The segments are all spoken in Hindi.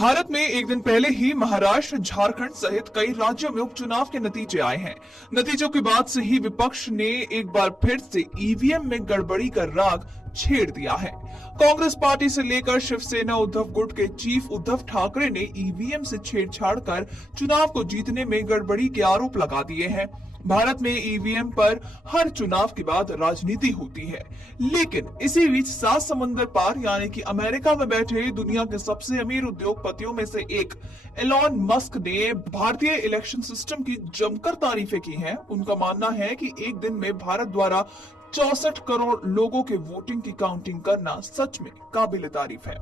भारत में एक दिन पहले ही महाराष्ट्र, झारखंड सहित कई राज्यों में उपचुनाव के नतीजे आए हैं। नतीजों के बाद से ही विपक्ष ने एक बार फिर से ईवीएम में गड़बड़ी का राग छेड़ दिया है। कांग्रेस पार्टी से लेकर शिवसेना उद्धव गुट के चीफ उद्धव ठाकरे ने ईवीएम से छेड़छाड़ कर चुनाव को जीतने में गड़बड़ी के आरोप लगा दिए हैं। भारत में ईवीएम पर हर चुनाव के बाद राजनीति होती है, लेकिन इसी बीच 7 समुंदर पार यानी कि अमेरिका में बैठे दुनिया के सबसे अमीर उद्योगपतियों में से एक एलॉन मस्क ने भारतीय इलेक्शन सिस्टम की जमकर तारीफें की हैं। उनका मानना है कि एक दिन में भारत द्वारा 64 करोड़ लोगों के वोटिंग की काउंटिंग करना सच में काबिल तारीफ है।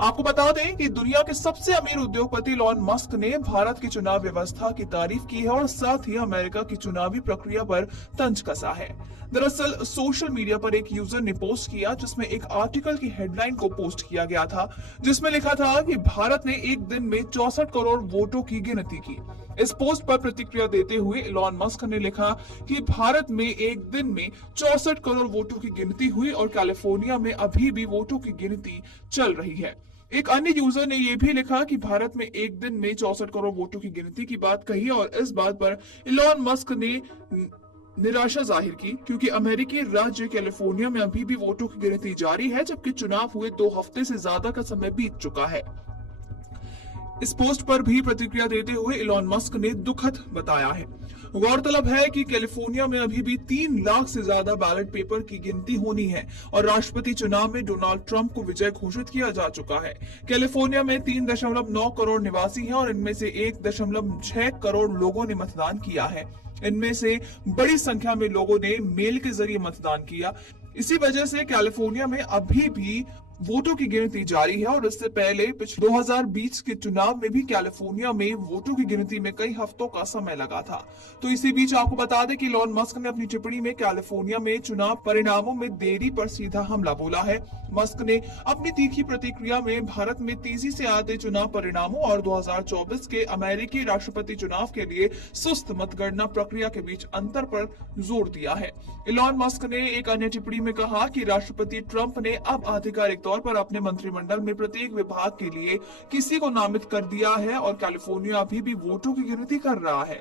आपको बता दें कि दुनिया के सबसे अमीर उद्योगपति एलॉन मस्क ने भारत की चुनाव व्यवस्था की तारीफ की है और साथ ही अमेरिका की चुनावी प्रक्रिया पर तंज कसा है। दरअसल सोशल मीडिया पर एक यूजर ने पोस्ट किया जिसमें एक आर्टिकल की हेडलाइन को पोस्ट किया गया था, जिसमें लिखा था कि भारत ने एक दिन में 64 करोड़ वोटों की गिनती की। इस पोस्ट पर प्रतिक्रिया देते हुए एलॉन मस्क ने लिखा कि भारत में एक दिन में 64 करोड़ वोटों की गिनती हुई और कैलिफोर्निया में अभी भी वोटों की गिनती चल रही है। एक अन्य यूजर ने यह भी लिखा कि भारत में एक दिन में 64 करोड़ वोटों की गिनती की बात कही और इस बात पर एलॉन मस्क ने निराशा जाहिर की, क्योंकि अमेरिकी राज्य कैलिफोर्निया में अभी भी वोटों की गिनती जारी है, जबकि चुनाव हुए 2 हफ्ते से ज्यादा का समय बीत चुका है। इस पोस्ट पर भी प्रतिक्रिया देते हुए एलॉन मस्क ने दुखद बताया है। गौरतलब है कि कैलिफोर्निया में अभी भी 3 लाख से ज्यादा बैलेट पेपर की गिनती होनी है और राष्ट्रपति चुनाव में डोनाल्ड ट्रंप को विजय घोषित किया जा चुका है। कैलिफोर्निया में 3.9 करोड़ निवासी हैं और इनमें से 1.6 करोड़ लोगों ने मतदान किया है। इनमें से बड़ी संख्या में लोगों ने मेल के जरिए मतदान किया। इसी वजह से कैलिफोर्निया में अभी भी वोटों की गिनती जारी है और इससे पहले पिछले 2020 के चुनाव में भी कैलिफोर्निया में वोटों की गिनती में कई हफ्तों का समय लगा था। तो इसी बीच आपको बता दें कि एलॉन मस्क ने अपनी टिप्पणी में कैलिफोर्निया में चुनाव परिणामों में देरी पर सीधा हमला बोला है। मस्क ने अपनी तीखी प्रतिक्रिया में भारत में तेजी से आते चुनाव परिणामों और 2024 के अमेरिकी राष्ट्रपति चुनाव के लिए सुस्त मतगणना प्रक्रिया के बीच अंतर पर जोर दिया है। एलॉन मस्क ने एक अन्य टिप्पणी में कहा कि राष्ट्रपति ट्रंप ने अब आधिकारिक तौर पर अपने मंत्रिमंडल में प्रत्येक विभाग के लिए किसी को नामित कर दिया है और कैलिफोर्निया अभी भी वोटों की गिनती कर रहा है।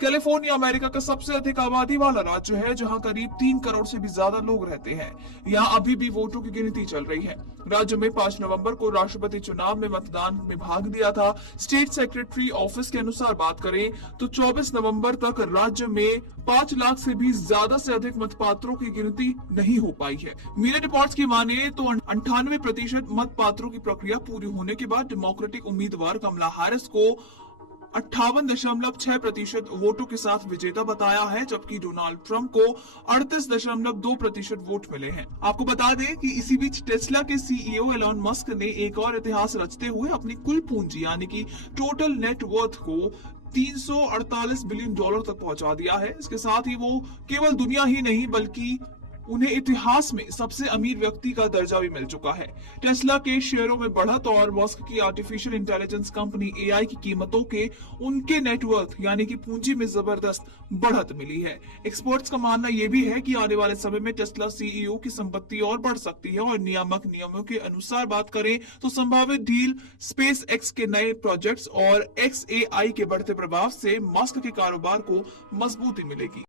कैलिफोर्निया अमेरिका का सबसे अधिक आबादी वाला राज्य है, जहां करीब 3 करोड़ से भी ज्यादा लोग रहते हैं। यहां अभी भी वोटों की गिनती चल रही है। राज्य में 5 नवंबर को राष्ट्रपति चुनाव में मतदान में भाग लिया था। स्टेट सेक्रेटरी ऑफिस के अनुसार बात करें तो 24 नवंबर तक राज्य में 5 लाख से भी ज्यादा से अधिक मतपात्रों की गिनती नहीं हो पाई है। मीडिया रिपोर्ट्स की माने तो 98% मतपात्रों की प्रक्रिया पूरी होने के बाद डेमोक्रेटिक उम्मीदवार कमला हैरिस को 58.6% वोटों के साथ विजेता बताया है, जबकि डोनाल्ड ट्रंप को 38.2% वोट मिले हैं। आपको बता दें कि इसी बीच टेस्ला के सीईओ एलॉन मस्क ने एक और इतिहास रचते हुए अपनी कुल पूंजी यानी कि टोटल नेट वर्थ को $348 बिलियन तक पहुंचा दिया है। इसके साथ ही वो केवल दुनिया ही नहीं बल्कि उन्हें इतिहास में सबसे अमीर व्यक्ति का दर्जा भी मिल चुका है। टेस्ला के शेयरों में बढ़त और मस्क की आर्टिफिशियल इंटेलिजेंस कंपनी एआई की कीमतों के उनके नेटवर्थ यानी कि पूंजी में जबरदस्त बढ़त मिली है। एक्सपर्ट्स का मानना यह भी है कि आने वाले समय में टेस्ला सीईओ की संपत्ति और बढ़ सकती है और नियामक नियमों के अनुसार बात करें तो संभावित डील, स्पेस एक्स के नए प्रोजेक्ट्स और XAI के बढ़ते प्रभाव से मस्क के कारोबार को मजबूती मिलेगी।